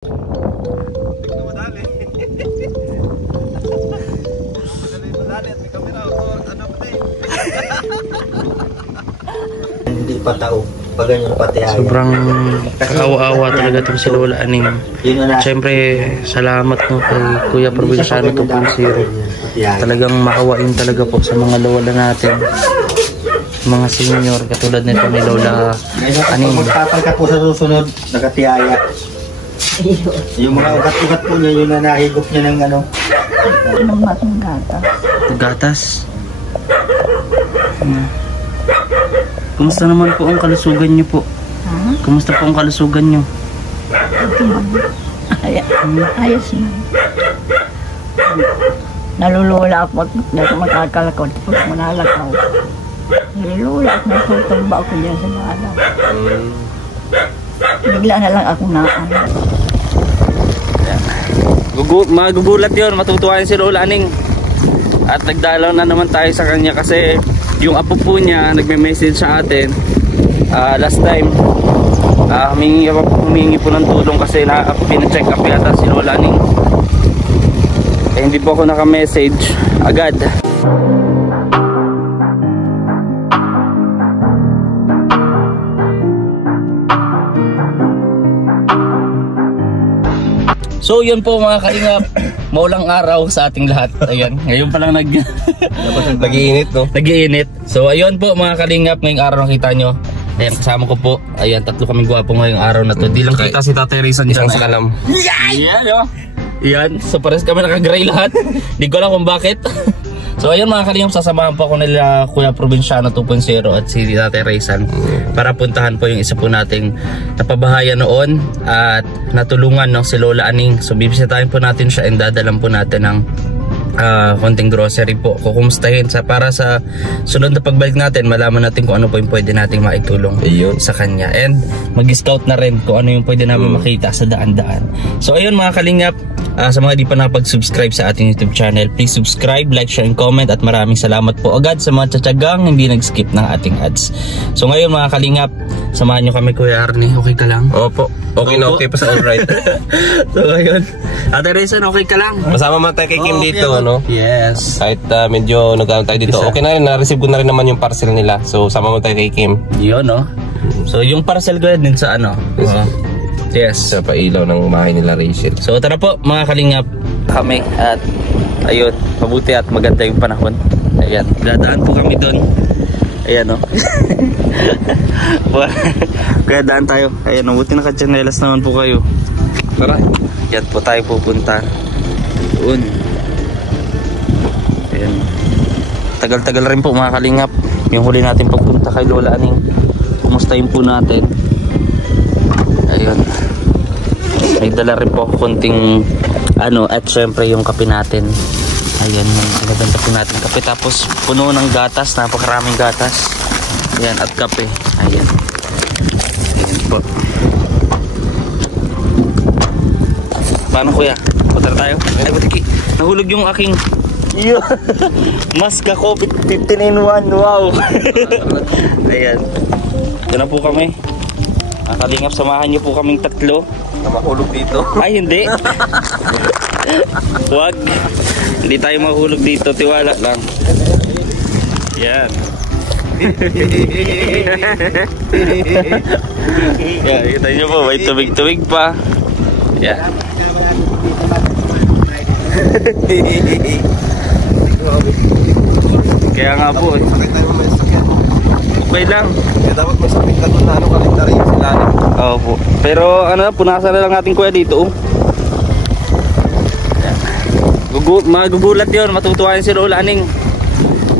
Madali. Madali at may kamera o ano pa eh. Hindi pa tao. Pag ganyan pati ay. Sobrang kaawa-awa talaga itong si Lola Aning. Siyempre, salamat no kay Kuya Provinciano 2.0. Talagang makawain talaga po sa mga lola natin. Mga senior, katulad nito ni Lola Aning. Magpapal ka po sa susunod, nagatiyaya. Yung mga ugat-ugat po niya, yung nanahigop niya ng ano. Gatas. Kumusta naman po ang kalusugan niyo po? Kumusta po ang kalusugan niyo? Ayos na. Nalulula ako at makakalakot pag manalakaw. Nalulula at nasutumba ako dyan sa naalam. Bigla na lang ako naano. Magugulat yun, matutuwa si Lola Aning. At nagdalaw na naman tayo sa kanya kasi yung apo po niya nagme-message sa atin last time. Humingi po ng tulong kasi pina-check up yata si Lola Aning. Hindi po ako naka-message agad. So yun po mga kalingap, maulang araw sa ating lahat. Ayan, ngayon pa lang nag-iinit no? Nag-iinit. So ayun po mga kalingap, ngayong araw nakita nyo. Ayan, kasama ko po. Ayan, tatlo kaming gwapo ngayong araw na to. Di lang kita si Tatay Rizan dyan. Isang salam. Yan no? Yan, so pares kami nakagray lahat. Di ko alam kung bakit. So ayun mga kalingap, sasamahan po ako nila Kuya Provinciano 2.0 at si Tatay Rizan para puntahan po yung isa po nating napabahayan noon at natulungan no, si Lola Aning. So bibisitahin po natin siya and dadalan po natin ng konting grocery po. Kukumustahin para sa sunod na pagbalik natin, malaman natin kung ano po yung pwede nating maitulong sa kanya. And mag-scout na rin kung ano yung pwede namin makita sa daan-daan. So ayun mga kalingap, sa mga di pa nakapag-subscribe sa ating YouTube channel, please subscribe, like, share, and comment. At maraming salamat po agad sa mga tsatsagang hindi nag-skip ng ating ads. So ngayon mga kalingap, samahan nyo kami Kuya Arnie. Okay ka lang? Opo. Okay na okay pa sa alright. So ayun, Ate Rizan, okay ka lang? Masama man tayo kay Kim dito, no? Yes. Kahit medyo nagkaroon tayo dito. Okay na rin, na-receive ko na rin naman yung parcel nila. So sama mo tayo kay Kim. Yun, no? So yung parcel ko din sa ano? Yes. Sa pailaw ng bahay nila Rachel. So tara po mga kalingap kami at ayun, mabuti at maganda yung panahon. Ayan, dadaan po kami doon. Ayan o. Kaya daan tayo. Ayan, mabuti naka-chanelas naman po kayo. Tara, yan po tayo pupunta doon. Ayan. Tagal-tagal rin po mga kalingap yung huli natin pagpunta kay Lola Aning. Kumustahin po natin. Ayun, may dala rin po konting ano at syempre yung kape natin. Ayan, binibenta po natin kape, tapos puno ng gatas, napakaraming gatas. Ayan, at kape. Ayan, ayan po. Paano kuya? Punta tayo? Ay batiki, nahulog yung aking mas ka COVID 15 in 1. Wow. Ayan, yan na po kami. Kalingap, samahan niyo po kaming tatlo Na mahulog dito. Ay hindi. Wag, hindi tayo mahulog dito, tiwala lang. Yan. Yan, kita niyo po, may tubig-tubig pa. Yan. Kaya nga po eh. Okay lang. Dapat masapit ka doon na ano kalendary yung silalim. Oo po. Pero ano, punasan na lang natin kuya dito. Magugulat yun, matutuwa si Lola Aning.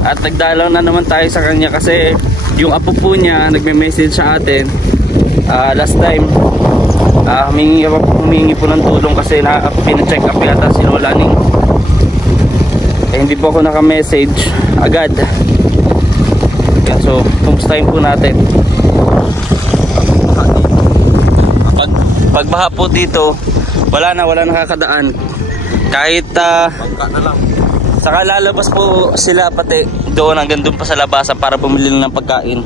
At nagdalaw na naman tayo sa kanya kasi yung apo po niya nagme-message sa atin last time. Humingi po ng tulong kasi pina-check up yata si Lola Aning. Hindi po ako naka-message agad. So, kumustahin po natin. Pagbaha po dito, wala nakakadaan. Kahit saka lalabas po sila pati doon hanggang doon pa sa labasan para bumili ng pagkain.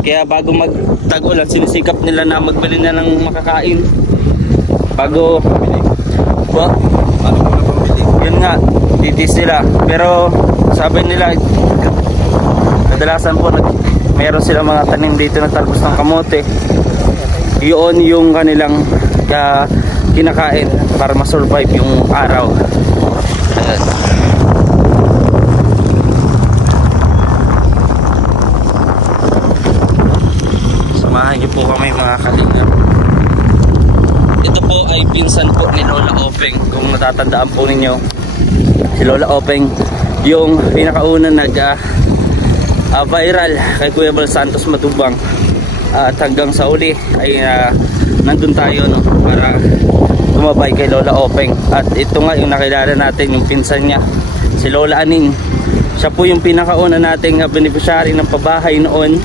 Kaya bago magtag-ulan, sinisikap nila na magbili na ng makakain Bago po, Paano mo na pambili? yun nga, titis nila. Pero sabi nila, kadalasan po meron silang mga tanim dito na talbos ng kamote. Yun yung kanilang kinakain para ma-survive yung araw. Ayan. Samahan niyo po kami mga kalingap. Ito po ay pinsan po ni Lola Openg. Kung natatandaan po ninyo, si Lola Openg yung pinakauna viral kay Kuya Bal Santos Matubang. At hanggang sa uli ay nandun tayo, no, para tumabay kay Lola Openg. At ito nga yung nakilala natin, yung pinsan niya, si Lola Aning. Siya po yung pinakauna nating beneficiary ng pabahay noon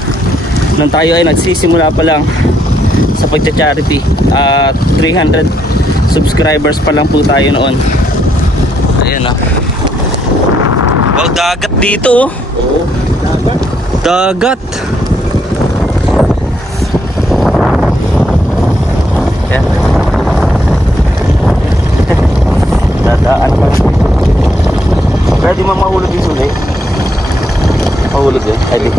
nung tayo ay nagsisimula pa lang sa pagcha-charity. 300 subscribers pa lang po tayo noon. Ayan, oh. Wow, dagat dito, oh. Oo, dagat. Dagat. Ayan. Dadaan pa. Pwede mamahulog yung sulit. Mahulog yun. Ayun.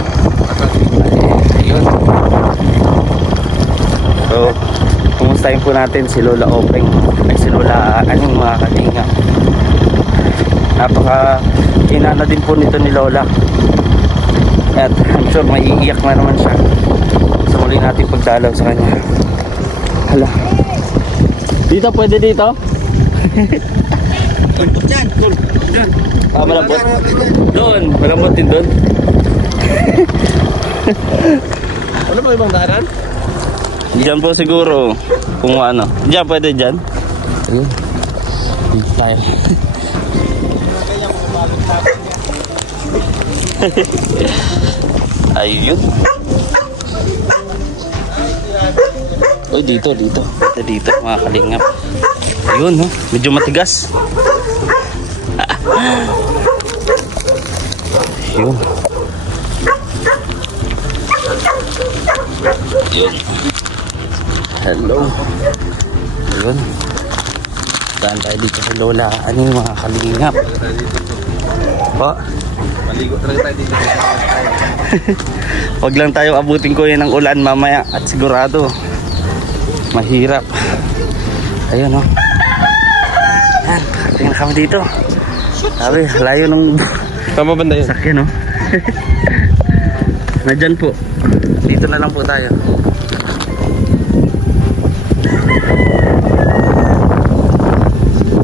So, kumustahin po natin si Lola Openg. Ay si Lola Aning, mga kalinga. Napaka inana din po nito ni Lola. At I'm sure may iiyak na naman siya sa muli natin pagdalaw sa kanya. Hala. Dito, pwede dito? Diyan, diyan. Malambot. Doon, malambot din doon. Ano ba ibang daanan? Diyan po siguro. Kung ano. Diyan, pwede diyan. Ayun. Dito tayo. Ayun. Oh, dito. Dito, mga kalingap. Ayun, no? Medyo matigas. Ayun. Ayun. Hello. Ayun. Daan tayo dito sa Lola. Ano yung mga kalingap? Po? Maligo talaga tayo dito. Huwag lang tayo abutin ko yan ng ulan mamaya. At sigurado mahirap. Ayun, oh. Yan, karating na kami dito. Sabi, layo nung Tama banda yun? sakyan, oh. Na dyan po. Dito na lang po tayo.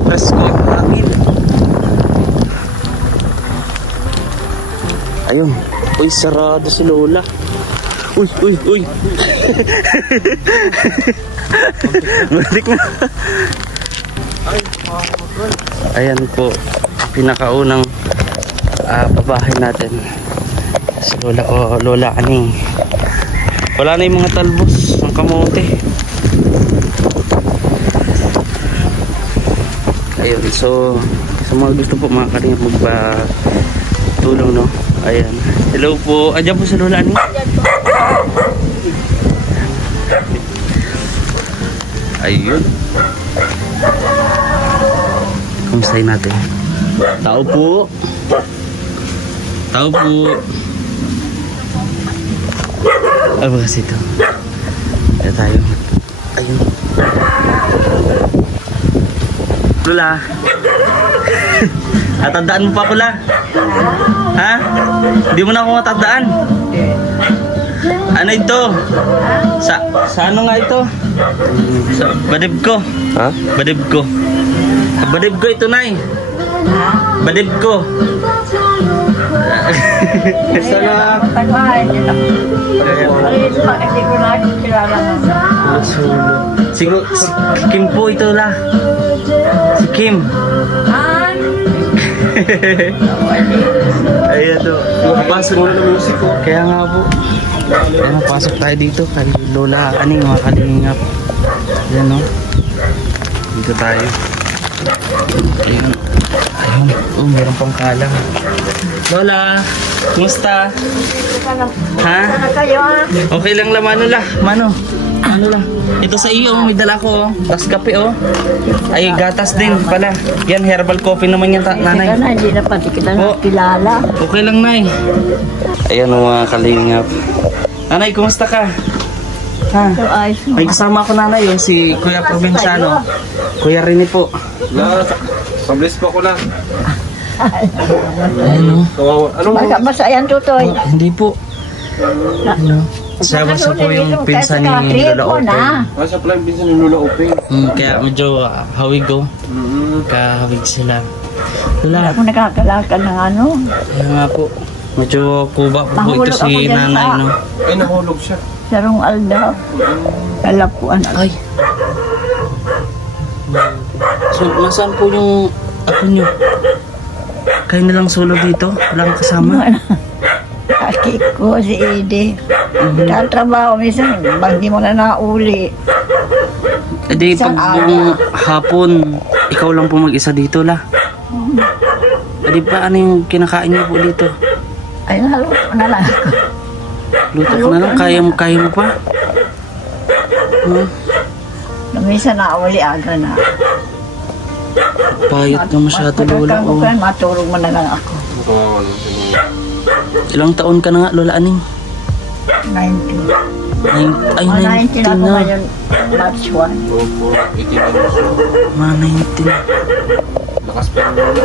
Presko, hangin. Ayun. Uy, sarado si Lola. Uy. Balik na. Ayan po, pinakaunang pabahay natin. Si Lola Aning. Wala na yung mga talbos ng kamote. Ayun, so sa mga gusto po mga kalingap magpatulong, no? Ayan. Hello po. Ayan po si Lola Aning. Ayun. Kumustahin natin. Tao po. Ano ba kasi ito? Ayan tayo. Ayun. Lola. Natandaan mo pa pula? Ha? Hindi mo na ako matandaan? Ano ito? Sa ano nga ito? Sa badib ko. Ha? Badib ko. Badib ko ito, Nay. Badib ko. Sana. Tagay. Hindi ko na kilala mo. Si Kim po ito, la. Si Kim. Ayan to. Mapapasok mo na ng music ko. Kaya nga po. Ayan, pasok tayo dito kay Lola Aning, mga kalingap. Ayan, no? Dito tayo. Ayun. Ayun. Oh, meron pang kalang. Lola, kumusta? Ha? Sana kayo ah. Okay lang la, Mano la. Mano. Ano lang. Ito sa iyo, may dala ko. Tas kape oh. Ay, gatas din pala. Yan, herbal coffee naman yan, nanay. Teka na, hindi na pati kita Oh. nakilala. Okay lang, nay. Ayan mga kalingap. Nanay, kumusta ka? Ha? Ito ayos mo. May kasama ko nanay, yung si Kuya Provinciano. Kuya Rini po. Pablis po ko lang. Ano? Anong Baka basa yan, Tutoy. Hindi po. Ano? Siya basta po yung pinsan ni Lola Ope. Sa pala yung pinsan ni Lola Ope. Kaya medyo hawig oh. Kahawig sila. Lola, Ako nakakalakad ng ano. kaya nga po. Medyo kuba po ito Nahulog ako si dyan nanay, sa- no? Ay, nahulog siya. Sarong Alda. Kalapuan. Ay. So, nasaan po yung ako nyo? Kayo nilang solo dito? Wala kang kasama? Aki ko si Ede. Katrabaho minsan, bang di mo na nauli. E di, pag yung hapon, ikaw lang po mag-isa dito, la. E di pa, ano yung kinakain niyo po dito? Ay, naluto na lang ako. Luto ka na lang, kaya mo pa? Nung minsan nauli aga na. Payat na masyado, Lola. Oh. Maturog mo na lang ako. Ilang taon ka na nga, Lola Aning? 19. Ay, 19 19 ako na. ngayon. March 1. Opo, 18 anos. Mga 19. Lakas pa yung Lola.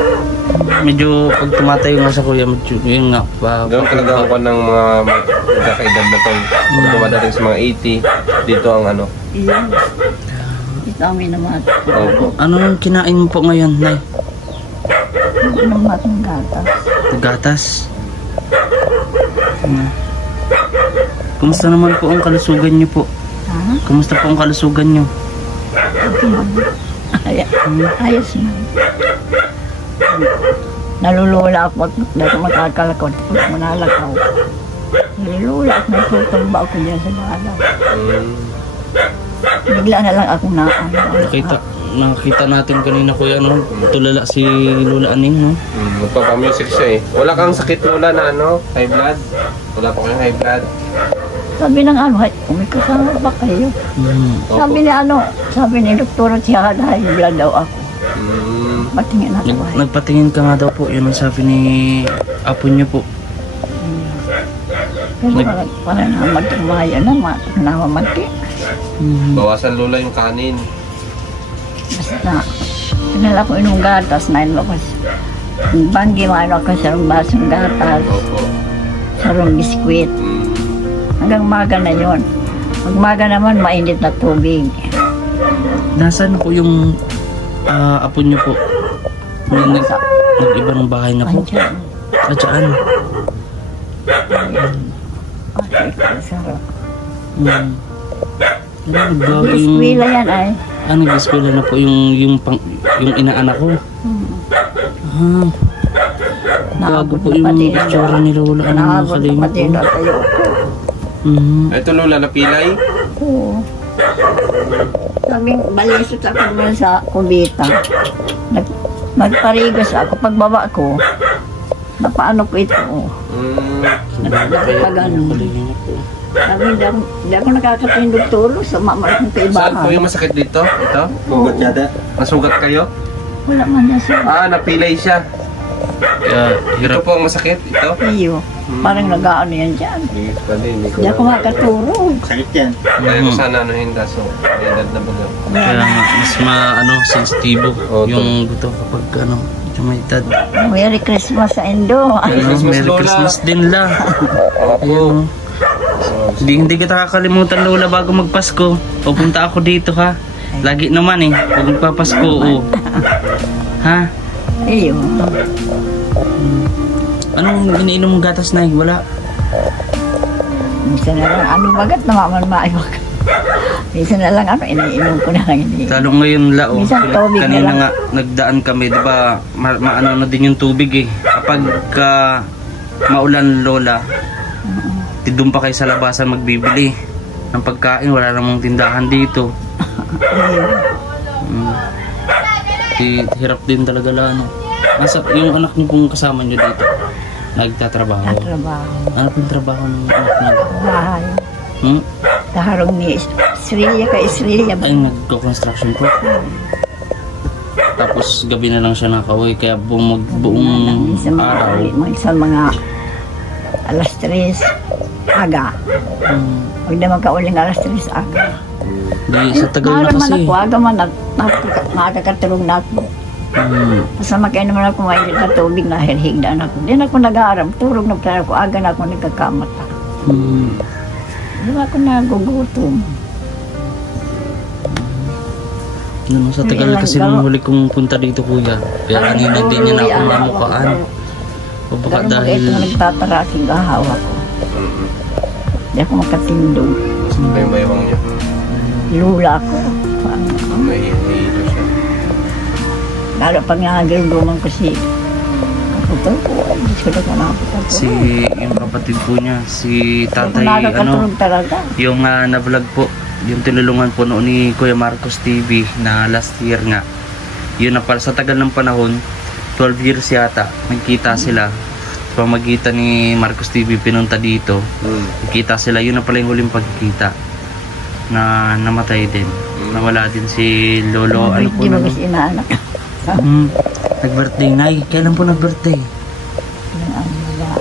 Medyo pag tumatayo nga sa kuya, medyo yun nga. Ganun talaga ako ng mga magkakaedad na to. Kung dumadating sa mga 80, dito ang ano. Iyan. Ito amin naman. Opo. Ano yung kinain mo po ngayon, Nay? Anong matong gatas? Gatas. Kumusta naman po ang kalusugan niyo po? Ha? Kumusta po ang kalusugan niyo? Ayos na. Nalulula ako at dahil ko makakalakot. Pag manalakaw. Nalulula at nagtutumba ako dyan sa bala. Bigla na lang ako na Nakita natin kanina kuya, no? Tulala si Lola Aning, no? Magpapamusic siya eh. Wala kang sakit Lola na ano? High blood? Wala pa kayong high blood? sabi ng ano, "Hay, may kasama ba kayo?" Sabi ni ano, sabi ni Doktora Tiaga, high blood daw ako. Patingin ako. Nagpatingin ka nga daw po, yun ang sabi ni apo niyo po. Pero parang namagtumaya na, namamati. Bawasan Lola yung kanin. Basta, pinala ko inong gatas na inlabas. Banggi maano ako sa basong gatas, Opo. sarong biskwit. Hanggang maga na yun. Pag maga naman, mainit na tubig. Nasaan po yung apo niyo po? May nag-iba ng bahay na po. Andiyan. Diyan. Ay, sarap. Nagbago yung... Biskwila yan ay. Nag-eskwela na po yung inaanak ko. Bago po yung itsura ni Lola. Ano mga Naabot kalimot pati po. na tayo. Ito Lola, napilay? Oo. Sabing balisot ako naman sa kubita. Nagparigos ako. Pagbaba ko, napaano ko ito. Nagpagano. Sabi, hindi ako nakakatindog tulo sa mamalaking Saan po kaibahan. yung masakit dito? Ito? Hugot yata. Nasugat kayo? Wala man na siya. Napilay siya. Kaya Ito hirap. po ang masakit? Ito? Iyo. Parang nag-ano yan dyan. Hindi ko Hindi ako makatulog. Sakit yan. Kaya ko sana anuhin kaso edad na bago. Kaya nga, mas sensitibo yung buto kapag medyo may edad. Merry Christmas sa Indo. Christmas, Merry Lola. Christmas din la. Ayun. Hindi kita kakalimutan Lola bago magpasko. Pupunta ako dito ha. Lagi naman eh. Pag magpapasko, oh. Ha? Iyo. Anong iniinom mong gatas na wala? Minsan na lang, ano bagat naman maayok. Minsan na lang, iniinom ko na lang. Lalo ngayon la, oh. Minsan tubig Kanina na lang. nga, nagdaan kami, di ba? Maano na din yung tubig eh. Kapag maulan Lola, doon pa kayo sa labasan magbibili ng pagkain. Wala namang tindahan dito. Hirap din talaga lang. Ano. Yung anak niyo pong kasama niyo dito, nagtatrabaho. Tatrabaho. Ano pong trabaho ng anak niyo? Bahay. Hmm? Kaharong ni Estrella ka Estrella ba? Ay, nagko-construction po. Tapos gabi na lang siya nakauwi, kaya buong araw. Sa mga alas 3 aga. Huwag naman kauling alas 3 aga. Di, sa tagal na kasi. Ako, aga man, nakakatulong na ako. Masama kayo naman ako mainit na tubig na hirhigdaan ako. Di na ako nag-aaram, turog na pala ako, aga na ako nagkakamot. Di ba ako nagugutom? Ano, sa tagal kasi nung huli kong punta dito, kuya. Kaya kanina din niya na ako mamukaan. O baka dahil... Ito nagtataraking ahawa ko. Di ako makatindog. Sino ba yung bayawang niyo? Lula ako. May hihilo siya. Lalo pag nangagilduman ko si kaputol ko. Hindi sila ka nakaputol ko. Yung kapatid po niya, si tatay, Nakakatulog talaga. yung na-vlog po, yung tinulungan po noon ni Kuya Marcos TV na last year nga. Yun na pala, sa tagal ng panahon, 12 years yata, nagkita sila. Pamagitan ni Marcos TV, pinunta dito. Nagkita sila, yun na pala yung huling pagkikita. Na namatay din. Nawala din si Lolo. Ano po Hindi na? mo kasi inaanak. Nag-birthday, Nay. Kailan po nag-birthday?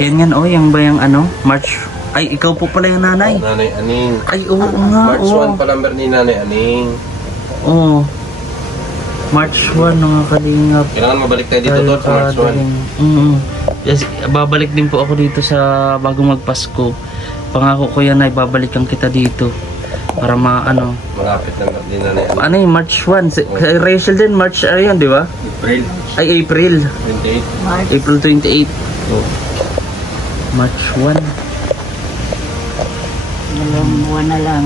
Yan yan, yung ba yung March? Ay, ikaw po pala yung nanay. Nanay Aning. Ay, oo nga. March 1 pa number ni Nanay Aning. Oo. March 1, mga kalingap. Kailangan mabalik tayo dito doon sa March 1. Yes, babalik din po ako dito sa bagong magpasko. Pangako ko yan ay babalikan kita dito. Para Malapit number ni Nanay Aning. March 1. Si Rachel din, March, di ba? April. Ay, April. 28. April 28. Oh. March 1. 2 buwan na lang.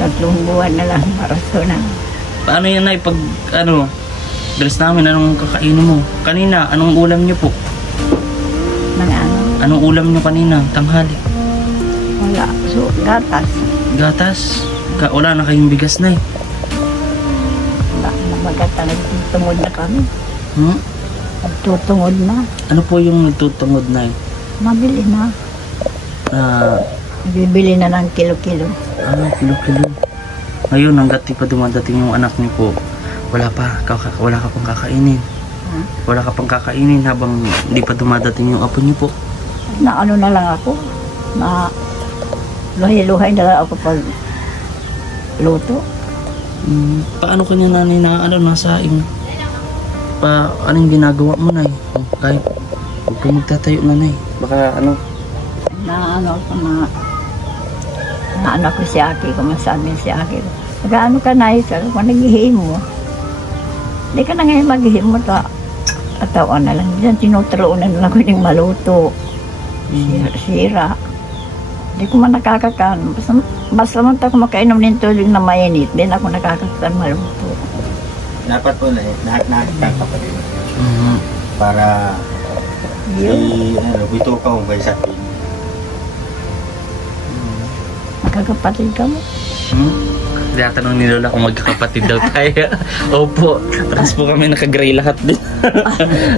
3 buwan na lang. Maraso na. Paano yan ay pag dress namin, anong kakainin mo? Kanina, anong ulam niyo po? Mga ano. Anong ulam niyo kanina? Tanghali? Wala. So, gatas. Gatas? Wala na kayong bigas na Wala. Magata. Nagtutungod na kami. Nagtutungod na. Ano po yung nagtutungod na Mabili na. Bibili na ng kilo-kilo. Kilo-kilo. Ngayon, hanggat di pa dumadating yung anak niyo po, wala ka pang kakainin. Wala ka pang kakainin habang di pa dumadating yung apo niyo po. Na ano na lang ako. Na luhay-luhay na lang ako pag luto. Paano kanya nanay na nasaing? Anong ginagawa mo, Nay? Kahit huwag ka magtatayo, nanay. Baka Na ano ako na ano ko si Aki, kumasabi si Aki. Nag-ano ka na isa, kung naghihim mo. Hindi ka na ngayon maghihim mo, katawan na lang. Diyan tinuturuan na lang ko yung maluto. Sira. Hindi ko man nakakakan. Basta man ako makainom ng tubig na mainit, din ako nakakakan maluto. Dapat po na nakakita ka pa rin. Para ito ka mong baysa ko. Magkakapatid ka mo? Tinatanong ni Lola kung magkakapatid daw tayo. Opo. Tapos po kami naka-gray lahat din.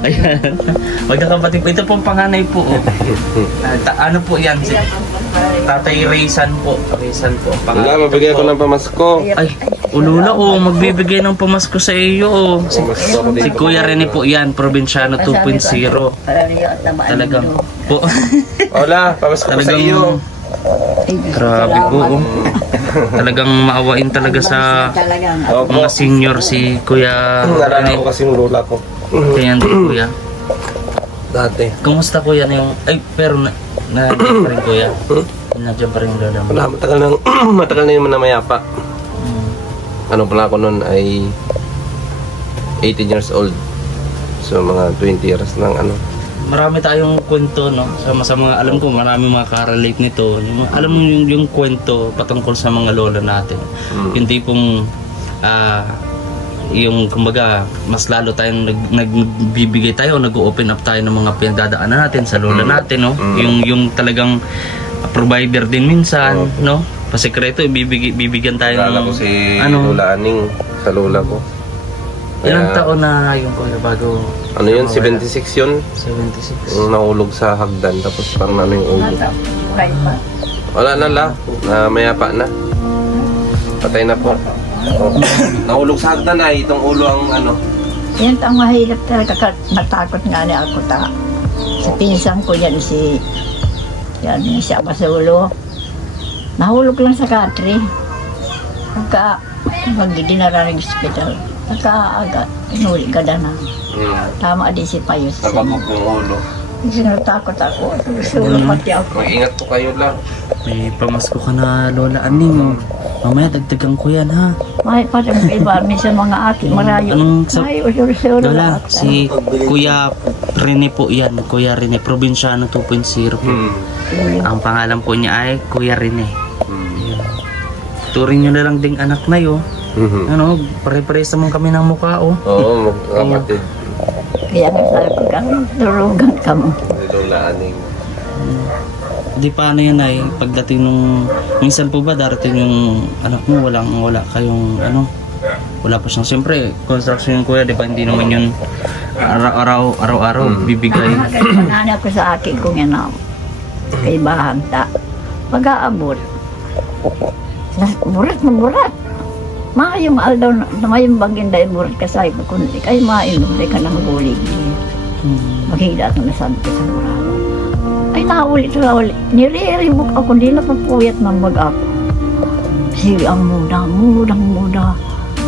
Ayan. Magkakapatid po. Ito pong panganay po. Ano po yan? Si Tatay Raysan po. Raysan po. Wala, mabigay ko ng pamasko. Ay, Lola, magbibigay ng pamasko sa iyo. Pamasko ako Si dito. Kuya Rene po yan. Probinsyano 2.0. Talagang po. Wala, pamasko ko sa iyo. Grabe po. Talagang maawain talaga sa Opo. mga senior si Kuya Nalala Rene. ko kasi yung lola ko. Kaya hindi, Kuya. Dati. Kumusta, Kuya, na yung... Ay, pero nandiyan pa rin, Kuya. Nandiyan pa rin yung Lola mo. Wala, matagal na yung namayapa. Ano pala ako noon ay 18 years old. So mga 20 years lang Marami tayong kwento, no? Sa mga alam ko, marami mga ka-relate nito. Alam mo yung kwento patungkol sa mga lola natin. Yung tipong yung kumbaga mas lalo tayong nagbibigay tayo, nag-open up tayo ng mga pinagdadaanan natin sa lola natin, no? Yung talagang provider din minsan, no? Pasekreto, bibigyan tayo Nalala ko si Lola Aning sa lola ko. Ilang Kaya- taon na yung kuya bago Ano yun? 76 yun? 76? Yung nahulog sa hagdan, tapos parang ano yung ulo. Nasa, buhay pa. Wala na la, na mayapa na. Patay na po. Nahulog sa hagdan na, itong ulo ang ano. Yan ang mahirap talaga. Natakot nga niya ako ta. Sa pinsan ko yan si Abasulo. Nahulog lang sa country. Pagka dinara ng hospital. Pagka inuli ka na. Tama din si Payos. Nabagog yung ulo. Kasi natakot ako. Sulo pati ako. Mag-ingat po kayo lang. May pamasko ka na Lola Aning. Mamaya dagdagan ko yan ha. May pa rin iba. Minsan mga ate marayo. Anong sa- Ay, usuro-suro. Lola, lahat. si Kuya Rene po yan. Kuya Rene, Probinsyano 2.0 po. Ang pangalan po niya ay Kuya Rene. Turing nyo na lang ding anak na yun. Ano, pare-pares naman kami ng mukha oh. Oo, magkakapatid. Kaya nga sabi ko kami, turugan ka mo. Lola Aning. Di paano yan ay pagdating nung minsan po ba darating yung anak mo wala kayong ano wala pa siyang siyempre construction yung kuya di ba hindi naman yun araw-araw bibigay. Nanay ko sa akin kung yan na kay bahanta. Pag-aabot. Burat na burat. Mayong aldaw na mayong bagin dahil burat ka sa iba kundi kay mainom di ka nang gulig. Maghigda na sabi ko sa burat. Ay, naulit. Nire-rebook ako, di napapuyat ng mag-ako. Sige, ang muda.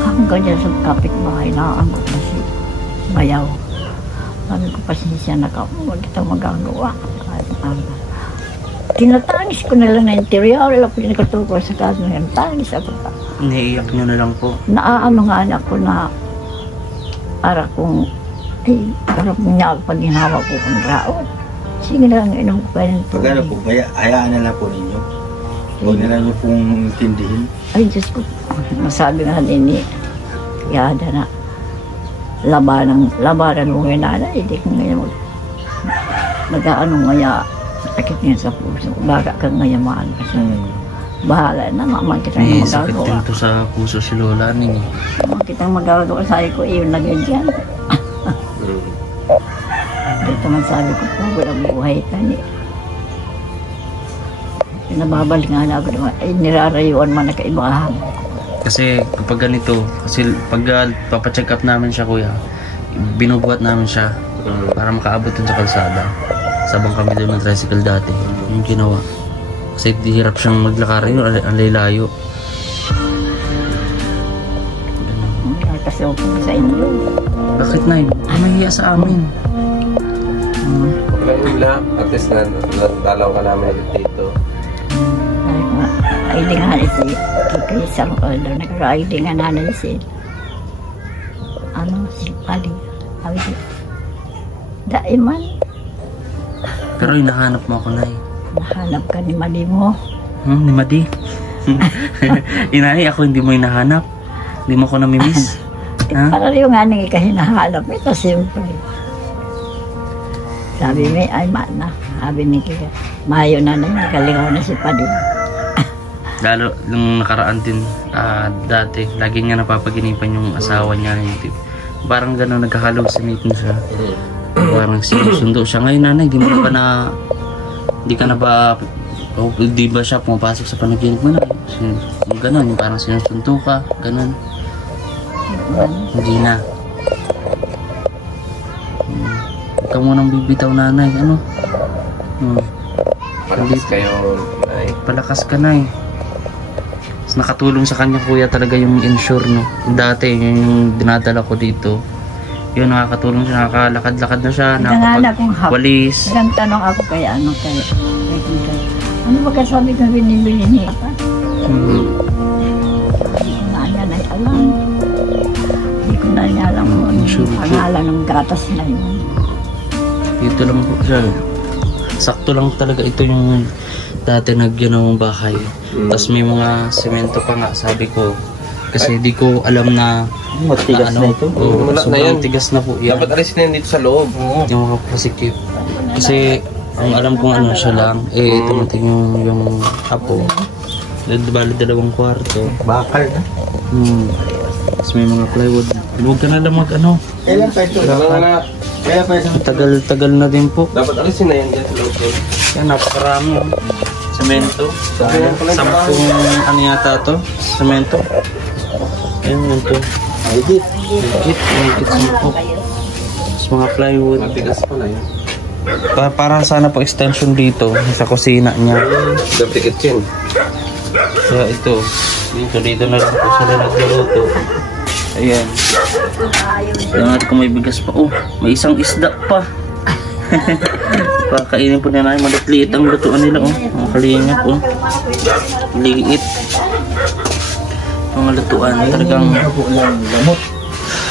Hanggang dyan sa kapitbahay, naaangot na si Bayaw. Sabi ko, pasensya na ka, huwag kita magagawa. Tinatangis ko na lang na interior, wala ko nakatukoy sa kaso na yan. Tangis ako pa. Naiiyak nyo na lang po. Naaano nga anak ko na para kung, para kung niya pag ginawa ko kung raot. Sige na lang inom ko kayo ng Pag ano tubig. po, hayaan na lang po ninyo. Huwag na lang nyo pong intindihin. Ay, Diyos ko. Masabi nga nini, yada na. Labanan mo ngayon nanay. Hindi ko ngayon mag-ano ngaya. Sakit niya sa puso. Baka ka ngayon maan. Kasi bahala na. Mamang kitang May sakit din magagawa. to sa puso si Lola Aning. Mamang kitang magagawa. Sabi ko, iyon na ganyan. Ito man sabi ko po, walang buhay tani. Pinababalik nga na ako naman, ay nirarayuan man na kaibahan. Kasi kapag ganito, kasi pag papacheck up namin siya kuya, binubuhat namin siya para makaabot dun sa kalsada. Sabang kami doon ng tricycle dati, yung ginawa. Kasi hirap siyang maglakarin yun, ang layo. Kasi ako po sa inyo. Bakit na yun? Mahiya sa amin. Okay yun lang. At least nadalaw ka namin ulit dito. Sabi ko nga, ay di nga na si Kikaisang Older, nagkakaay di nga na si si Pali. Sabi ko, daiman, Pero hinahanap mo ako, Nay. nahanap ka ni Mali mo. Ni Madi. Inay, ako hindi mo hinahanap. Hindi mo ko namimiss. Ha? Para yung nga nang ikahinahanap, ito simple. Sabi mo, ay na. Sabi ni Kika, mayo na na, nakalingaw na si Pali. Lalo nung nakaraan din dati, lagi niya napapaginipan yung asawa niya. Parang gano'n nagka-hallucinate na siya. Parang sinusundo siya. Ngayon nanay, di ka na ba di ba siya pumapasok sa panaginip mo na? Gano'n, yung parang sinusundo ka, gano'n. Hindi na. Huwag ka munang bibitaw nanay, ano? Malakas kayo. Ay. Palakas ka na eh. Mas nakatulong sa kanya kuya talaga yung insure no. Dati yun yung dinadala ko dito. Yun nakakatulong siya, nakakalakad-lakad na siya, nakakapagwalis. Ilang tanong ako kaya ano ba kasabi kong binibili niya pa? Hindi ko na niya alam. Hindi ko na niya alam ang pangalan ng gatas na yun. Dito lang po siya. Sakto lang talaga ito yung dati nagyan ng bahay. Tapos may mga semento pa nga sabi ko. Kasi di ko alam na Matigas na ito. Wala na yan. Tigas na po yan. Dapat alisin na yan dito sa loob. Yung mga pasikip. Kasi ang alam kong ano siya lang, tumating yung apo. Bali 2 kwarto. Bakal na. Tapos may mga plywood. Huwag ka na lang mag ano. Kailan pa ito? Kailan pa ito? Tagal na din po. Dapat alisin na yan dyan sa loob ko. Yan, napakarami. Oh. Semento. Sampung ano yata to? Semento. Ayan, yun to. Higit. Higit sampo. Tapos mga plywood. Matigas pala yun. Para sana po extension dito sa kusina niya. Dirty kitchen. Kaya ito, dito na lang po sila nagluluto. Ayan. Yan kung may bigas pa. Oh, may isang isda pa. Pakainin po na namin. Maliit ang lutuan nila. Oh, mga kalingap. Oh. Liit. Mga lutuan. Talagang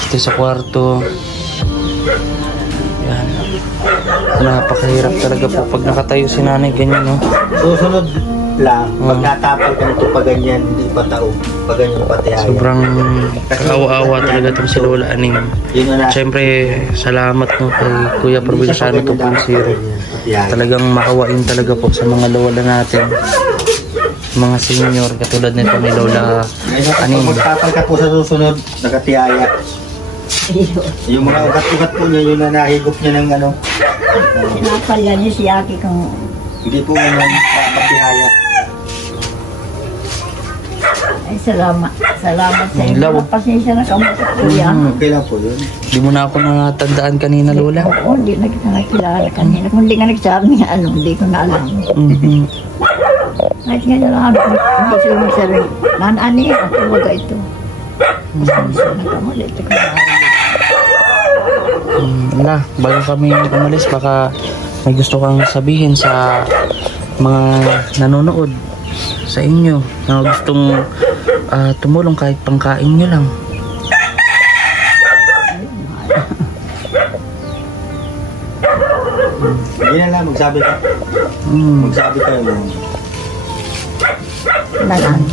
ito sa kwarto. Yan. Napakahirap talaga po pag nakatayo si nanay ganyan. Oh. Susunod lang, pag natapal ka nito pa ganyan, hindi pa tao, pa ganyan pa tiyaya. Sobrang kaawa-awa talaga itong si Lola Aning. Siyempre, salamat no kay Kuya Provinciano to Punsiro. Talagang makawain talaga po sa mga lola natin. Mga senior, katulad nito ni Lola Aning. Pag magtapal ka po sa susunod, nakatiyaya. Yung mga ugat-ugat po niya, yun na nahigop niya ng ano. Sinapalya niya si Aki kung Hindi po naman nakatiyaya. ay salamat. Salamat sa inyo. Law. Pasensya na kamo sa kuya. Okay lang po yun. Di mo na ako natandaan kanina, Lola. Oo, hindi na kita nakilala kanina. Kung hindi ka nagsabi nga ano, hindi ko na alam. Kahit nga lang ako, hindi sila magsabi, nanani, ako baga ito. Pasensya na kamo, dito ko na. Na, bago kami umalis, baka may gusto kang sabihin sa mga nanonood sa inyo na gustong tumulong kahit pangkain nyo lang. Hindi na lang, magsabi ka. Magsabi ka yun. Nalan.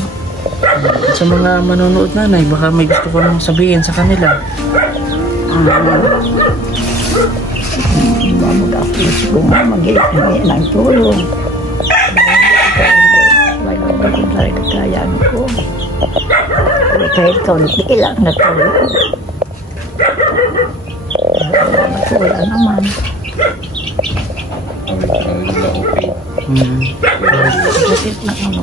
Sa mga manonood nanay, baka may gusto kang sabihin sa kanila. Mamag-apos ko nga, mag-iingay ng tulong. Wala kung talaga kayaan ko. Kahit ikaw, ilang na tulong. Wala naman. Bakit na ano?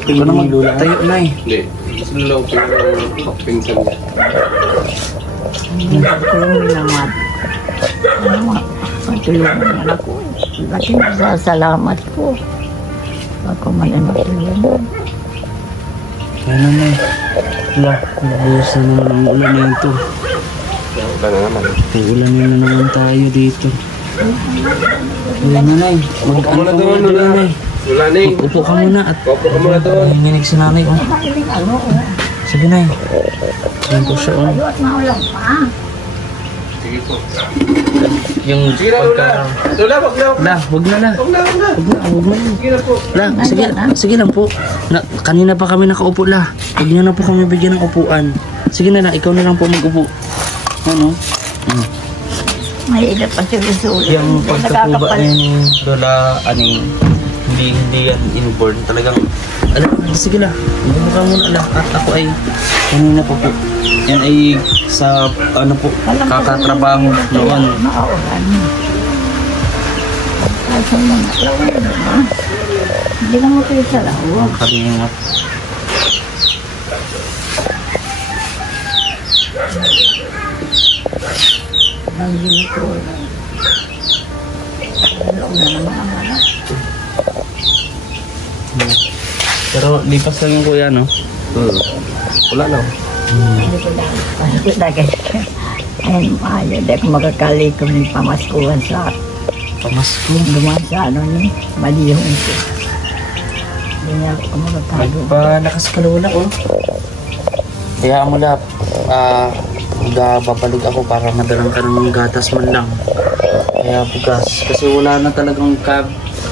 Okay naman, tayo na eh. Hindi. Sila lang yung pinsan niya. Hindi ko lang naman. Ano nga, matulungan naman ako. Bakit nasasalamat ko? Ako man ang matulungan. Ano na eh. Nabuyos na naman ang ulan na ito. Wala na naman. Ulan na naman tayo dito. Ulan na nay. Upo muna doon, Lola. Lola Ning. Upo ka muna at Upo ka muna doon. nanginginig si nanay. Oh. Ano? Sige nay. Yan po siya. Oh. Ayot na ulang pa. Sige po. Yung Sige na, Lola. Lola, wag na. La, wag na la. Wag na. Wag na. Sige na po. La, sige lang po. Kanina pa kami nakaupo la. Huwag niyo na po kami bigyan ng upuan. Sige na la, ikaw na lang po mag-upo. Ano? May edad pa siya gusto ulit. Yung pagkakuba ni Lola Aning, hindi yan inborn. Talagang, sige la, hindi mo ka muna la. At ako ay, kanina po po. Yan ay sa, ano po, kakatrabaho noon. Maaulan. Kaso lang, lawan naman. Hindi na mo kayo sa lawag. Kalingap. Ang ginagawa. Alam na naman ang anak. Pero lipas lang yung kuya, no? Wala na. Hindi ko dahil. Ayun, ayaw. Hindi ako makakali kung may pamaskuhan sa Pamasko. dumaan sa ano ni Maliyong ito. Hindi niya ako makakali. Nagpalakas ka Lola, oh. Kaya mo la, babalik ako para madalang ka ng gatas man lang. Kaya bugas. Kasi wala na talagang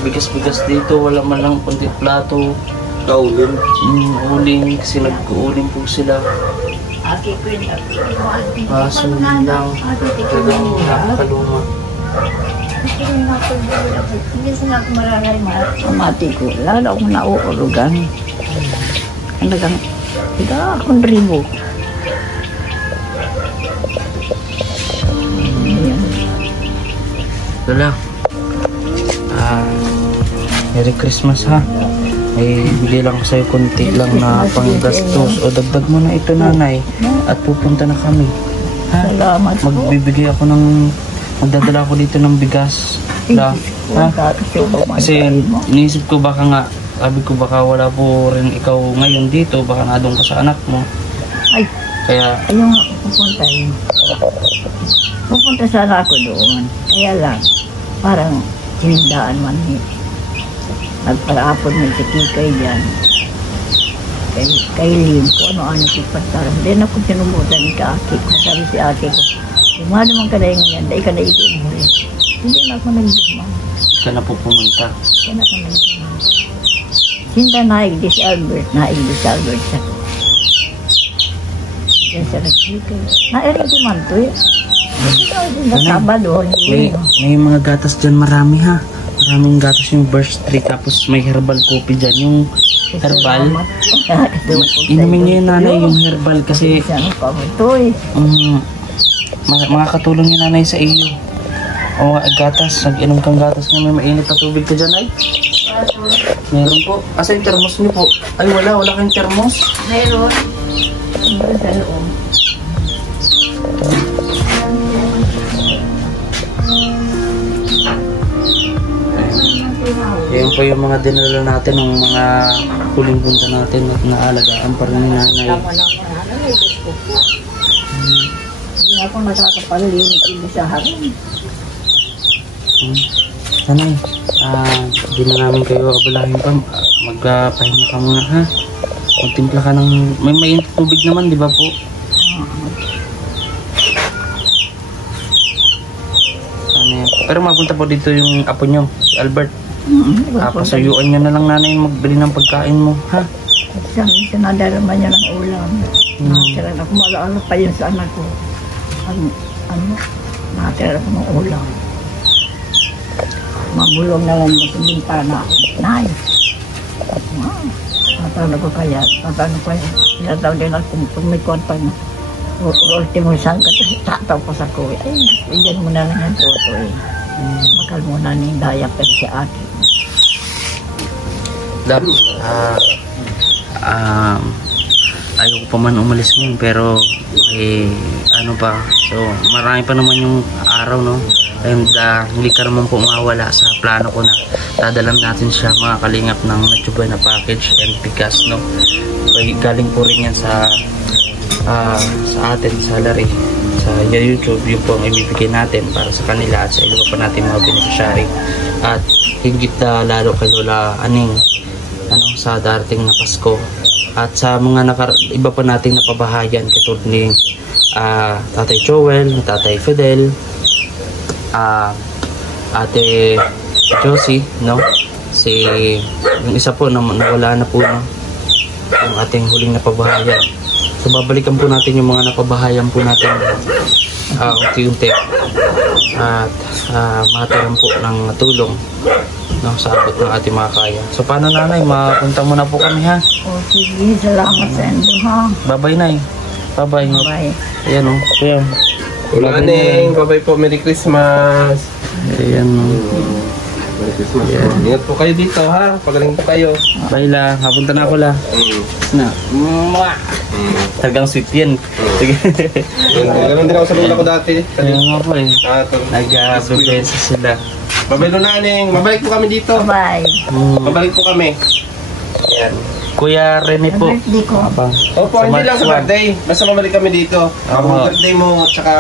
bigas-bigas dito. Wala man lang kunti plato. Kaulin. Uling. Kasi nag-uuling po sila. Aki ko yun. Kaso lang. Talagang nakakaluma. Hindi sila ako marangay mati ko. Lalo akong nauulugan. Talagang, ika akong ribo. Lola. Merry Christmas ha. May bigay lang ko sa'yo konti lang na panggastos. O dagdag mo na ito nanay. At pupunta na kami. Ha? Salamat po. Magbibigay ako magdadala ako dito ng bigas. La, ha? Kasi iniisip ko baka nga, sabi ko baka wala po rin ikaw ngayon dito. Baka nadong ka sa anak mo. Ay, Kaya, ayaw nga pupunta yun. Pupunta sana ako doon. Kaya lang, parang tinindaan man eh. Nagpalapod ng tikikay dyan. Kay Lim ko, ano-ano kipagtarang. Hindi na ako sinubutan ni Kaaki ko. Sabi si Ate ko, "Luma naman ka na yung yan, dahil ka na itin mo rin." Hindi na ako nagduma. ka na po pumunta. Kaya na ako nagduma. Sinta naig di si Albert sa yan siya nagsikay. Nairin di man to eh. Ito din na Sabado. May mga gatas dyan marami ha. Maraming gatas yung burst tree tapos may herbal coffee dyan. Yung herbal. Inumin niyo yun nanay yung herbal kasi makakatulong yung nanay sa iyo. O gatas, nag-inom kang gatas niya. May mainit na tubig ka dyan ay. Meron po. Asa yung thermos niyo po? Ay wala kayong thermos. Meron. Meron sa loob. Yan po yung mga dinala natin, ng mga huling punta natin at naalagaan pa rin ni nanay. Hindi ako nakakapalinis hindi sa harin. Nanay, hindi na namin kayo abalahin pa. Magpahinga ka muna ha. Magtimpla ka ng... May mainit tubig naman, di ba po? Pero mapunta po dito yung apo nyo, si Albert. Pasayuan niya na lang nanay magbili ng pagkain mo, ha? Sinadalaman niya ng ulam. Natira na ako, malaala pa yun sa anak ko. Natira ako ng ulam. Mabulong na lang sa bintana. Nay! Paano ko kaya? Sinataw din ako kung may konta na. Ultimo saan ka tataw pa sa kuya. Ay, bigyan mo na lang yung toto eh. Makal mo na ng dayak pa si ate. Dap, ayaw ko pa man umalis ngayon pero ano pa, so marami pa naman yung araw, no? And hindi ka naman po mawala sa plano ko na dadalan natin siya mga kalingap ng natsuba na package and bigas, no? Galing po rin yan sa atin salary sa YouTube. Yung po ang ibibigay natin para sa kanila at sa iba pa natin mga beneficiary at higit lalo kay Lola Aning sa darating na Pasko at sa mga iba pa nating napabahayan katulad ni Tatay Joel, Tatay Fidel, Ate Josie, no? Yung isa po nawala na po, no? Yung ating huling napabahayan. So babalikan po natin yung mga napabahayan po natin unti-unti at matiran po ng tulong, no, sa abot ng ating mga kaya. So paano nanay, mapunta muna po kami ha? O sige, salamat sa inyo ha. Bye-bye nay. Bye-bye. Bye. Ayan o. Ayan. Ulaneng, bye-bye po, Merry Christmas. Ayan o. Merry Christmas. Ingat po kayo dito ha, pagaling po kayo. Bye la, hapunta na ako la. Na. Talagang sweet yan. Sige. Ganun din ako sa lula ko dati. Kaya nga po eh. Nag-beses sila. Bye-bye Lunaneng, mabalik po kami dito. Bye. Mabalik po kami. Ayan. Kuya Rene po. Birthday ko. Opo, hindi lang sa birthday. Basta mabalik kami dito. Birthday mo, tsaka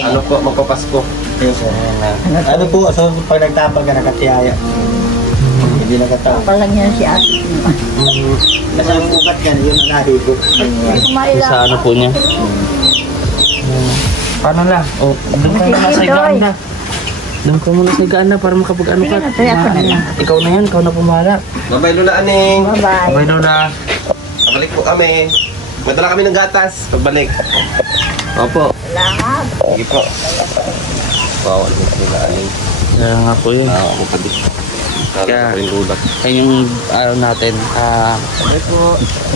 ano po, magpapasko. Ano po, so pag nagtapal ka nakatiyaya. Hindi nakatapal. Kapal lang yan si ate. Kasi ang ugat ka, yun ang nahigop. Sa ano po niya. Paano la? O, doon ka muna sa igaan na. Doon ka muna sa igaan na para makapag-ano ka. Ikaw na yan, ikaw na pumala. Bye-bye Lunaneng. Bye-bye. Bye Lola. Pabalik po kami. Madala kami ng gatas. Pagbalik. Opo. Salamat. Sige po. Bawal mo sa Lunaneng. Kaya nga po yun. Ako pa din. Kaya- Kaya lula. Kaya yung araw natin.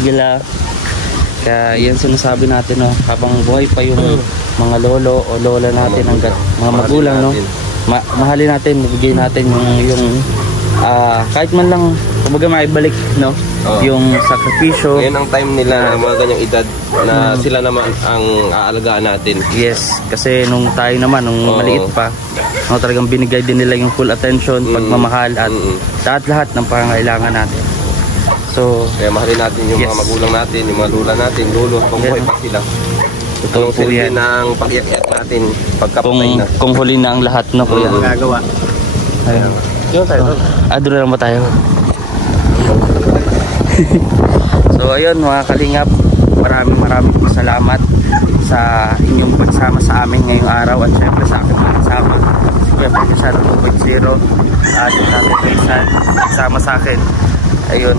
Gila. Kaya yan sinasabi natin, no, habang buhay pa yung mga lolo o lola natin, mga magulang, no, mahalin natin, bigyan natin yung kahit man lang kumbaga maibalik, no? Yung sakripisyo. Ngayon ang time nila mga ganyang edad na sila naman ang aalagaan natin. Yes, kasi nung tayo naman, nung maliit pa, no, talagang binigay din nila yung full attention, pagmamahal at lahat ng pangangailangan natin. So, kaya mahalin natin yung mga magulang natin, yung mga lula natin, lolo, kung buhay pa sila. Totoo po yan. Ng pag-iyak natin pagkapatay na. Kung huli na ang lahat, no, kuya? Gagawa. Ayun. Doon lang ba tayo? So ayun mga kalingap, maraming salamat sa inyong pagsama sa amin ngayong araw at syempre sa aking pagsama si Kuya Provinciano 2.0 at yung Tatay Rizal sama sa akin. Ayun.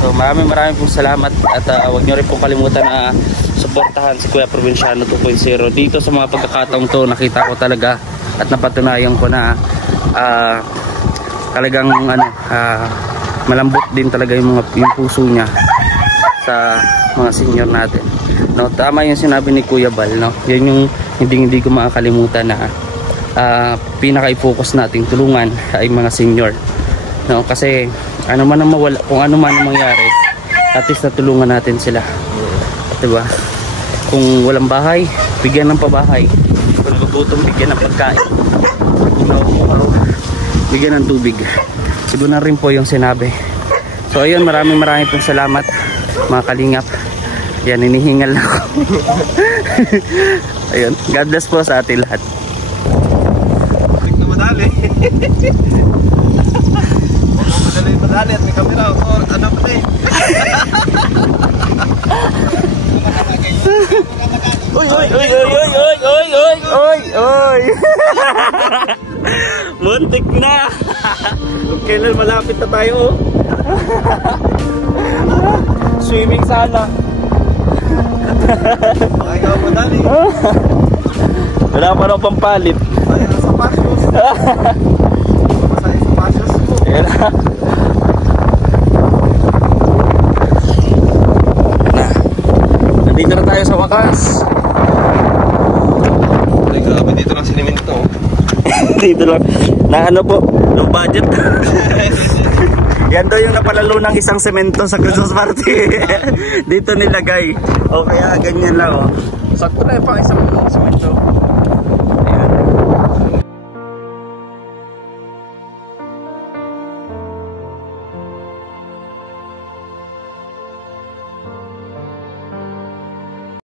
So maraming pong salamat at huwag nyo rin pong kalimutan na suportahan si Kuya Provinciano 2.0 dito sa mga pagkakataong to. Nakita ko talaga at napatunayan ko na talagang malambot din talaga yung puso niya sa mga senior natin, no? Tama yung sinabi ni Kuya Bal, no? Yan yung hindi ko makakalimutan na pinaka-focus nating tulungan ay mga senior, no? Kasi ano man ang mawala, kung ano man ang mangyari, at least natulungan natin sila, diba? Kung walang bahay, bigyan ng pabahay. Kung gugutom, bigyan ng pagkain, no? Bigyan ng tubig. Iba na rin po yung sinabi. So ayun, maraming pong salamat mga kalingap. Yan, hinihingal na ako. Ayun, God bless po sa atin lahat. Balik na madali. Madali at may kamera. Or ano pa eh. Oy. Muntik na. Kailan malapit na tayo. Swimming sana. Pakagawa madali. Wala pa rin pampalit. Sayang sa pasyos. Sayang sa pasyos mo. Nandito na tayo sa wakas. Ay, grabe dito lang sinimento. Dito lang. Na ano po, low budget. Yan daw yung napalalo ng isang semento sa Christmas party. Dito nilagay. O kaya ganyan lang, oh. Sakto na yung pang isang semento.